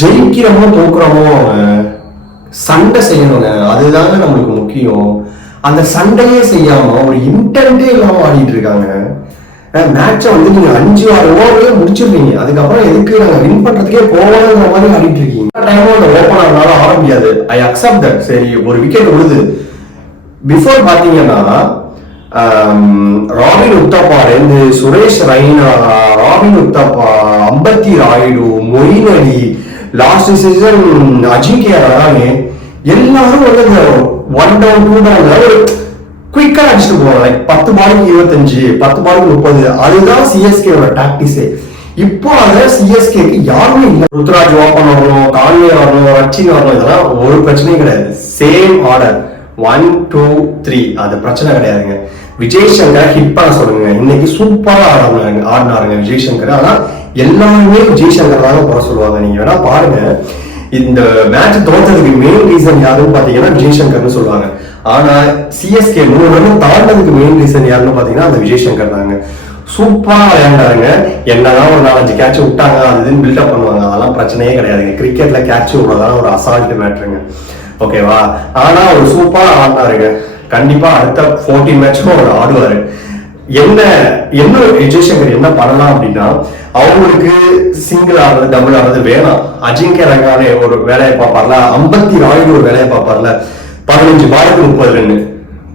ஜெயிக்கிறோமோ தோக்குறோமோ சண்டை செய்யணுங்க, அதுதாங்க நம்மளுக்கு முக்கியம். அந்த சண்டையே செய்யாம ஒரு இன்டென்ட்டே இல்லாம ஆடிட்டு இருக்காங்க. மேட்சை வந்து நீங்க 5-6 ஓவர்லயே முடிச்சிருக்கீங்க, அதுக்கப்புறம் எதுக்கு நாங்க வின் பண்றதுக்கே போகணுங்கிற மாதிரி ஆடிட்டு இருக்கீங்க. டைமும் அந்த ஓப்பனர்னால ஆட முடியாது. I accept that. சரி, ஒரு விக்கெட் விழுது. பிஃபோர் பாத்தீங்கன்னா ராபின் உத்தப்பா இருந்து சுரேஷ் ரெய்னா, ராபின் உத்தப்பா, அம்பத்தி ராயுடு, மொயின் அலி, லாஸ்ட் சீசன் அஜிங்கியா ரஹானே, எல்லாரும் வந்து 1 down 2 down ஒரு குயிக்கா அடிச்சுட்டு போவாங்க. 10 பாலுக்கு 25, 10 பாலுக்கு 30, அதுதான் சிஎஸ்கேவோட டாக்டிஸே. இப்போ அதை சிஎஸ்கேக்கு யாருமே இல்லை. ருத்ராஜ் ஓப்பன் வரணும், கான்வே வரணும், ரச்சின் வரணும், இதெல்லாம் ஒரு பிரச்சனையும் கிடையாது. சேம் ஆர்டர் 1 2 3, அது பிரச்சனை கிடையாதுங்க. விஜய் சங்கர் ஹிட் பண்ண சொல்லுங்க. இன்னைக்கு சூப்பரா ஆடினாருங்க விஜய் சங்கர். ஆனா எல்லாருமே விஜய் சங்கர் தாங்க போட சொல்லுவாங்க. நீங்க வேணா பாருங்க, இந்த மேட்ச் தோற்றதுக்கு மெயின் ரீசன் யாருன்னு பாத்தீங்கன்னா விஜய் சங்கர்னு சொல்லுவாங்க. ஆனா சிஎஸ்கே 3 ரன் தாண்டதுக்கு மெயின் ரீசன் யாருன்னு பாத்தீங்கன்னா அந்த விஜய் சங்கர் தாங்க. சூப்பரா விளையாண்டாருங்க. என்னதான் ஒரு 4-5 கேட்ச் விட்டாங்க, அதுன்னு பில்டப் பண்ணுவாங்க, அதெல்லாம் பிரச்சனையே கிடையாதுங்க. கிரிக்கெட்ல கேட்ச் விடுறதான ஒரு அசால்ட் மேட்ருங்க, ஓகேவா? ஆனா ஒரு சூப்பரா ஆடினாருங்க. கண்டிப்பா அடுத்த 14 மேட்ச்க்கும் அவர் ஆடுவாரு. என்ன விஜய் சங்கர் என்ன பண்ணலாம் அப்படின்னா, அவங்களுக்கு சிங்கிள் ஆடுறது டபுள் ஆடுறது வேணாம். அஜிங்கிய ரஹானே ஒரு வேலையை பார்ப்பார்ல, அம்பத்தி ராயுடு ஒரு வேலையை பார்ப்பார்ல, 15 பாலுக்கு 30 ரன்,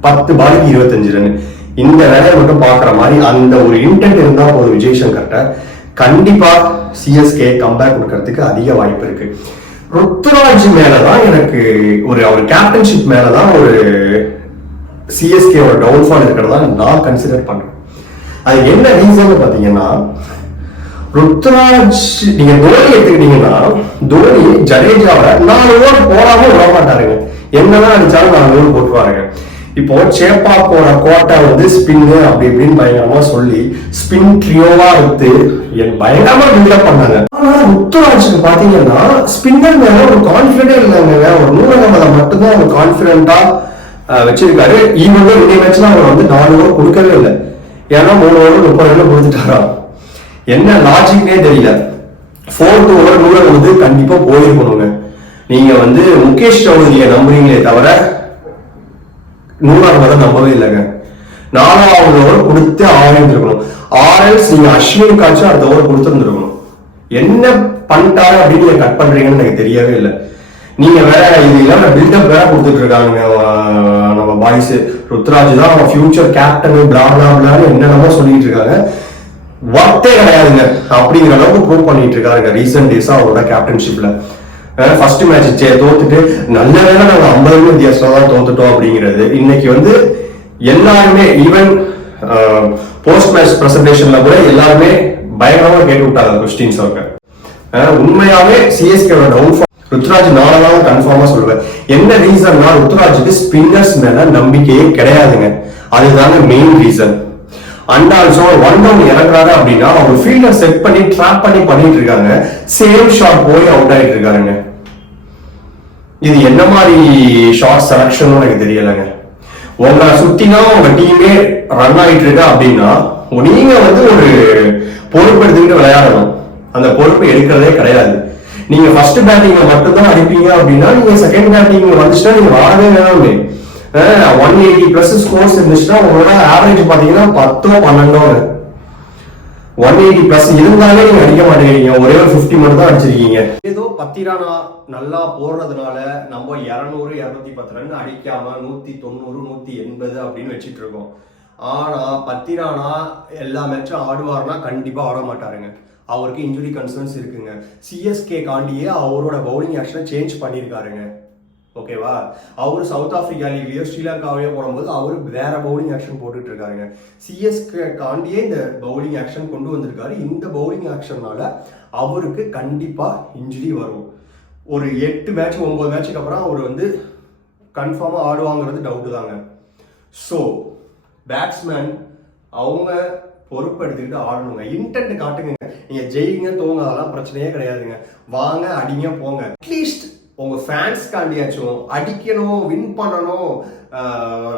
10 பாலுக்கு 25 ரன், இந்த வேலையை மட்டும் பாக்குற மாதிரி அந்த ஒரு இன்டென்ட் இருந்தா போதும் விஜய் சங்கர்ட்ட. கண்டிப்பா சிஎஸ்கே கம்பேக் கொடுக்கறதுக்கு அதிக வாய்ப்பு இருக்கு. ருத்ராஜ் மேலதான் எனக்கு அவர் கேப்டன்ஷிப் மேலதான் ஒரு சிஎஸ்கேவோட டவுன்ஃபால் இருக்கிறதா நான் கன்சிடர் பண்றேன். அது என்ன ரீசன் பாத்தீங்கன்னா, ருத்ராஜ் நீங்க தோனி எடுத்துக்கிட்டீங்கன்னா, தோனி ஜடேஜாவை 4 ஓவர் போடாம விட மாட்டாருங்க. என்னதான் அடிச்சாலும் 4 ஓவர் போட்டுவாருங்க. இப்போ சேப்பாக்கோட கோட்டை வந்து ஸ்பின்னு அப்படி இப்படின்னு பயங்கரமா சொல்லி ஸ்பின் ட்ரியோவா எடுத்து பயங்கரமா பில்டப் பண்ணாங்க. ஆனா ருத்ராஜுக்கு பாத்தீங்கன்னா ஸ்பின்னர் மேல ஒரு கான்பிடன்டே இல்லைங்க. ஒரு 150 மட்டும்தான் அவர் கான்பிடண்டா வச்சிருக்காரு. ஈவன் இந்த மேட்ச்ல அவர் வந்து 4 ஓவர் கொடுக்கவே இல்லை. ஏன்னா 3 ஓவர் 30 ரன் கொடுத்துட்டாரா, என்ன லாஜிக்னே தெரியல. 4th ஓவர் 100 வந்து கண்டிப்பா போயிருக்கணுங்க. நீங்க வந்து முகேஷ் சௌத்ரியை நம்புறீங்களே தவிர 100 நம்பவே இல்லைங்க. 4வது ஓவர் கொடுத்து ஆரம்பிச்சிருக்கணும். ஆர்எல்ஸ் நீங்க அஸ்வினுக்காச்சும் அடுத்த ஓவர் கொடுத்துருந்துருக்கணும். என்ன பண்ணிட்டாரு அப்படின்னு கட் பண்றீங்கன்னு எனக்கு தெரியவே இல்லை. நீங்க வேற இது இல்லாம பில்டப் வேற கொடுத்துட்டு இருக்காங்க நம்ம பாய்ஸ். ருத்ராஜ் தான் ஃபியூச்சர் கேப்டன் பிளாப்லாப்லான்னு என்னென்னமோ சொல்லிட்டு இருக்காங்க. ஒர்த்தே கிடையாதுங்க அப்படிங்கிற அளவுக்கு ப்ரூவ் பண்ணிட்டு இருக்காருங்க ரீசெண்ட் டேஸா அவரோட கேப்டன்ஷிப்ல. ஃபர்ஸ்ட் மேட்ச் தோத்துட்டு நல்ல வேலை நாங்க 50 வித்தியாசம் தான் தோத்துட்டோம் அப்படிங்கிறது இன்னைக்கு வந்து எல்லாருமே ஈவன் போஸ்ட் மேட்ச் பிரசன்டேஷன்ல கூட எல்லாருமே பயங்கரமா கேட்டு விட்டாங்க கொஸ்டின்ஸ். அவங்க உண்மையாவே சிஎஸ்கேவோட டவுன்ஃபால் ருத்ராஜ் நாளதான் கன்ஃபார்மா சொல்லுவேன். என்ன ரீசன்னா, ருத்ராஜுக்கு ஸ்பின்னர்ஸ் மேல நம்பிக்கையே கிடையாதுங்க. அதுதாங்க main reason. And also 1 down இறங்குறாரு அப்படின்னா அவங்க ஃபீல்டர் செட் பண்ணி ட்ராப் பண்ணிட்டு இருக்காங்க. சேம் ஷாட் போய் அவுட் ஆயிட்டு இருக்காருங்க. இது என்ன மாதிரி ஷார்ட் செலக்ஷன் எனக்கு தெரியலங்க. உங்களை சுத்தினா உங்க டீமே ரன் ஆயிட்டு இருக்கா அப்படின்னா நீங்க வந்து ஒரு பொறுப்பெடுத்துக்கிட்டு விளையாடணும். அந்த பொறுப்பு எடுக்கிறதே கிடையாது. நீங்க ஃபர்ஸ்ட் பேட்டிங்ல மட்டும்தான் அடிப்பீங்க அப்படின்னா நீங்க செகண்ட் பேட்டிங் வந்துச்சுன்னா நீங்க வாழவே வேணாமே. 180+ ஸ்கோர்ஸ் இருந்துச்சுன்னா உங்களோட ஆவரேஜ் பாத்தீங்கன்னா 10 12 180+ இருந்தாலே நீங்க அடிக்க மாட்டேங்கிறீங்க. ஒரே ஒரு 50 மட்டும் தான் அடிச்சிருக்கீங்க. ஏதோ பத்திரானா நல்லா போடுறதுனால நம்ம 200 210 ரன் அடிக்காம 190 180 அப்படின்னு வச்சுட்டு இருக்கோம். ஆனா பத்திரானா எல்லா மேட்சும் ஆடுவார்னா கண்டிப்பா ஆட மாட்டாருங்க. அவருக்கு இன்ஜுரி கன்சர்ன்ஸ் இருக்குங்க. சிஎஸ்கே காண்டியே அவரோட பவுலிங் ஆக்ஷனை சேஞ்ச் பண்ணியிருக்காருங்க, ஓகேவா? அவரு சவுத் ஆப்பிரிக்கா லீக்லயோ ஸ்ரீலங்காவையோ போடும்போது அவரு வேற பவுலிங் ஆக்ஷன் போட்டுட்டு இருக்காருங்க. சிஎஸ்கே காண்டியே இந்த பவுலிங் ஆக்ஷன் கொண்டு வந்திருக்காரு. இந்த பவுலிங் ஆக்ஷன்னால அவருக்கு கண்டிப்பா இன்ஜுரி வரும். ஒரு 8 மேட்ச் 9 மேட்சுக்கு அப்புறம் அவர் வந்து கன்ஃபார்மா ஆடுவாங்கிறது டவுட் தாங்க. ஸோ பேட்ஸ்மேன் அவங்க பொறுப்படுத்திக்கிட்டு ஆடணுங்க. இன்டென்ட் காட்டுங்க. நீங்க ஜெயிங்க தோங்க அதெல்லாம் பிரச்சனையே கிடையாதுங்க. வாங்க அடிங்க போங்க. அட்லீஸ்ட் உங்க ஃபேன்ஸ் காண்டியாச்சும் அடிக்கணும், வின் பண்ணணும்,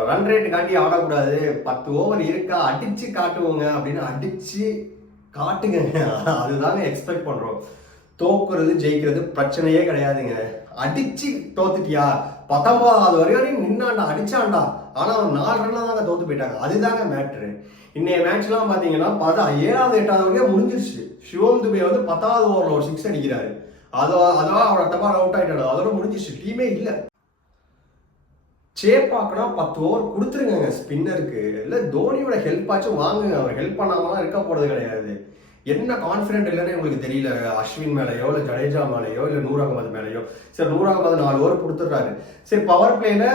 ரன் ரேட் காண்டி ஆடக்கூடாது. 10 ஓவர் இருக்கா அடிச்சு காட்டுவோங்க அப்படின்னு அடிச்சு காட்டுங்க. அதுதாங்க எக்ஸ்பெக்ட் பண்றோம். தோக்குறது ஜெயிக்கிறது பிரச்சனையே கிடையாதுங்க. அடிச்சு தோத்துட்டியா, 19வது வரையும் நின்னாண்டா, அடிச்சாண்டா, ஆனா அவன் 4 ரன்ல தாங்க தோத்து போயிட்டாங்க. அதுதாங்க மேட்ரு. இன்னைய மேட்ச்லாம் பாத்தீங்கன்னா 7வது 8வது வரைக்கும் முடிஞ்சிருச்சு. சிவம் துபே வந்து 10வது ஓவர்ல ஒரு 6 அடிக்கிறாரு. அதான் அவரோட தப்பா அவுட் ஆயிட்டாரு. அதோட முடிஞ்சிருச்சு, டீமே இல்ல. சேப்பாக்குனா 10 ஓவர் கொடுத்துருங்க ஸ்பின்னருக்கு. இல்ல தோனியோட ஹெல்ப் ஆச்சும் வாங்குங்க. அவர் ஹெல்ப் பண்ணாமலாம் இருக்க போறது கிடையாது. என்ன கான்ஃபிடென்ட் இல்லைன்னு உங்களுக்கு தெரியல. அஸ்வின் மேலேயோ இல்லை ஜடேஜா மேலேயோ இல்லை நூர் அகமது மேலேயோ. சரி, நூர் அகமது 4 ஓவர் கொடுத்துட்றாரு. சரி, பவர் பிளேல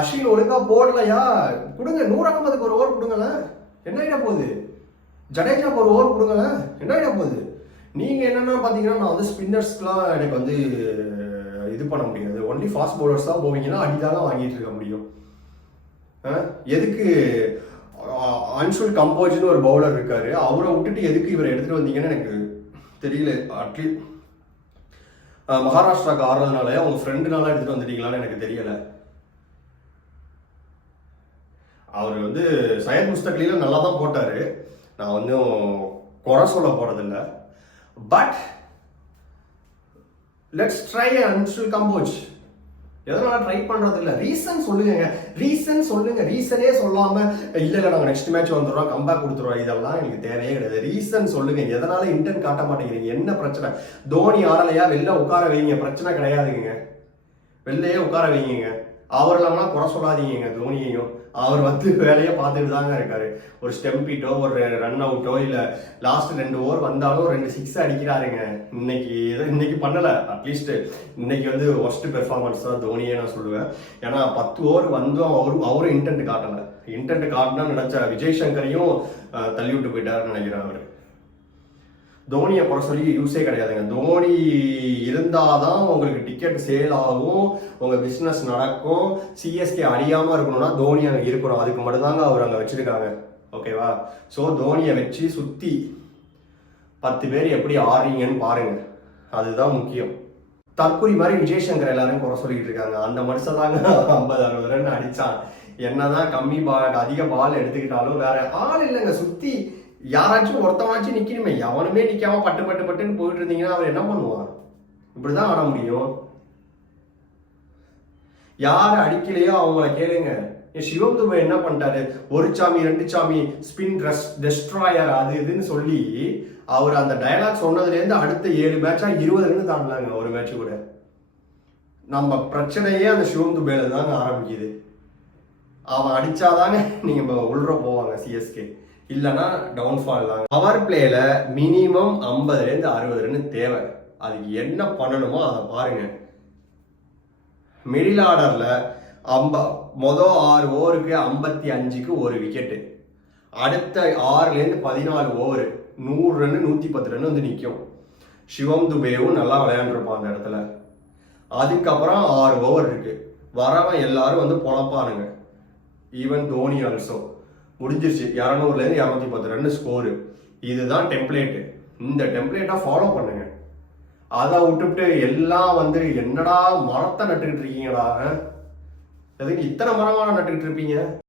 அஸ்வின் ஒழுங்கா போடலையா, கொடுங்க. நூர் அகமதுக்கு ஒரு ஓவர் கொடுங்களேன், என்ன ஆகிட போகுது? ஜடேஜாக்கு ஒரு ஓவர் கொடுங்களேன், என்ன ஆகிட போகுது? நீங்க என்னன்னா பாத்தீங்கன்னா, நான் வந்து ஸ்பின்னர்ஸ்க்குலாம் எனக்கு வந்து இது பண்ண முடியாது. ஒன்லி ஃபாஸ்ட் பவுலர்ஸ் தான் போவீங்கன்னா அடிதாங்க வாங்கிட்டு இருக்க முடியும். எதுக்கு அன்ஷுல் கம்போஜ்னு ஒரு பவுலர் இருக்காரு, அவரை விட்டுட்டு எதுக்கு இவரை எடுத்துட்டு வந்தீங்கன்னு எனக்கு தெரியல. அட்லீஸ்ட் மகாராஷ்டிராக்கு ஆடுறதுனால அவங்க ஃப்ரெண்டுனால எடுத்துட்டு வந்துட்டீங்களான்னு எனக்கு தெரியல. அவர் வந்து சையத் முஸ்தக்லில நல்லா தான் போட்டாரு, நான் வந்து குறை சொல்ல போறதில்லை. But let's try Anshul Kamboj. எதனால ட்ரை பண்றது இல்ல? ரீசன் சொல்லுங்க. ரீசன் சொல்லுங்க. ரீசனே சொல்லாம இல்ல நாங்க நெக்ஸ்ட் மேட்ச் வந்துடுறோம், கம்பேக் கொடுத்துருவோம், இதெல்லாம் எனக்கு தேவையே கிடையாது. ரீசன் சொல்லுங்க. எதனால இன்டென்ட் காட்ட மாட்டேங்கிறீங்க? என்ன பிரச்சனை? தோனி ஆடலையா, வெளில உட்கார வைங்க, பிரச்சனை கிடையாதுங்க. வெளிலையே உட்கார வைங்க. அவர்லாம் குறை சொல்லாதீங்க தோனியையும். அவர் வந்து வேலையை பார்த்துட்டு தாங்க இருக்காரு. ஒரு ஸ்டெம்பிட்டோ, ஒரு ரன் அவுட்டோ, இல்லை லாஸ்ட் 2 ஓவர் வந்தாலும் 2 6 அடிக்கிறாருங்க. இன்னைக்கு பண்ணல. அட்லீஸ்ட் இன்னைக்கு வந்து ஒர்ஸ்ட் பெர்ஃபார்மன்ஸ் தான் தோனியே நான் சொல்லுவேன். ஏன்னா 10 ஓவர் வந்தும் அவரும் இன்டென்ட் காட்டலை. இன்டென்ட் காட்டணும்னு நினைச்ச விஜய் சங்கரையும் தள்ளி விட்டு போயிட்டாருன்னு நினைக்கிறேன். அவர் தோனியை குறை சொல்லி யூஸே கிடையாதுங்க. தோனி இருந்தாதான் உங்களுக்கு டிக்கெட் சேல் ஆகும், உங்க பிசினஸ் நடக்கும். சிஎஸ்கே அழியாம இருக்கணும்னா தோனி அங்கே இருக்கணும். அதுக்கு மட்டும்தாங்க அவர் அங்கே வச்சிருக்காங்க. ஓகேவா? ஸோ தோனியை வச்சு சுத்தி 10 பேர் எப்படி ஆடுறீங்கன்னு பாருங்க, அதுதான் முக்கியம். தற்கொலை மாதிரி விஜய் சங்கர் எல்லாரும் குறை சொல்லிட்டு இருக்காங்க. அந்த மனுஷன் தாங்க 50-60 ரன் அடிச்சான். என்னதான் கம்மி பால் அதிக பால் எடுத்துக்கிட்டாலும் வேற ஆள் இல்லைங்க. சுத்தி யாராச்சும் ஒருத்தவாச்சும் நிக்கணுமே. எவனுமே நிக்காம பட்டு பட்டு பட்டுன்னு போயிட்டு இருந்தீங்கன்னா அவர் என்ன பண்ணுவான்? இப்படிதான் ஆட முடியும். யாரு அடிக்கலையோ அவங்கள கேளுங்க. சிவம் துபே என்ன பண்ணிட்டாரு? 1 சாமி 2 சாமி ஸ்பின் டெஸ்ட்ராயர் அது இதுன்னு சொல்லி அவர் அந்த டயலாக் சொன்னதுல இருந்து அடுத்த 7 மேட்சா 20 ரன் தாண்டாங்க ஒரு மேட்ச் கூட. நம்ம பிரச்சனையே அந்த சிவம் துபேல தாங்க ஆரம்பிக்குது. அவன் அடிச்சாதாங்க நீங்க உள்ற போவாங்க சிஎஸ்கே, இல்லைன்னா டவுன்ஃபால் தாங்க. பவர் பிளேல மினிமம் 50 60 ரன் தேவை. அதுக்கு என்ன பண்ணணுமோ அதை பாருங்க. மிடில் ஆர்டர்ல மொதல் 6 ஓவருக்கு 55க்கு ஒரு விக்கெட்டு, அடுத்த 6 14 ஓவர் 100 ரன் 110 ரன் வந்து நிற்கும். சிவம் துபேவும் நல்லா விளையாண்டுருப்பான் அந்த இடத்துல. அதுக்கப்புறம் 6 ஓவர் இருக்கு. வரவன் எல்லாரும் வந்து பொழப்பானுங்க. Even Dhoni also. முடிஞ்சிருச்சு. 200 210 ரன் ஸ்கோரு. இதுதான் டெம்ப்ளேட்டு. இந்த டெம்ப்ளேட்டா ஃபாலோ பண்ணுங்க. அதை விட்டுவிட்டு எல்லாம் வந்து என்னடா மரத்தை நட்டுக்கிட்டு இருக்கீங்களா? எதுக்கு இத்தனை மரமான நட்டுக்கிட்டு இருப்பீங்க?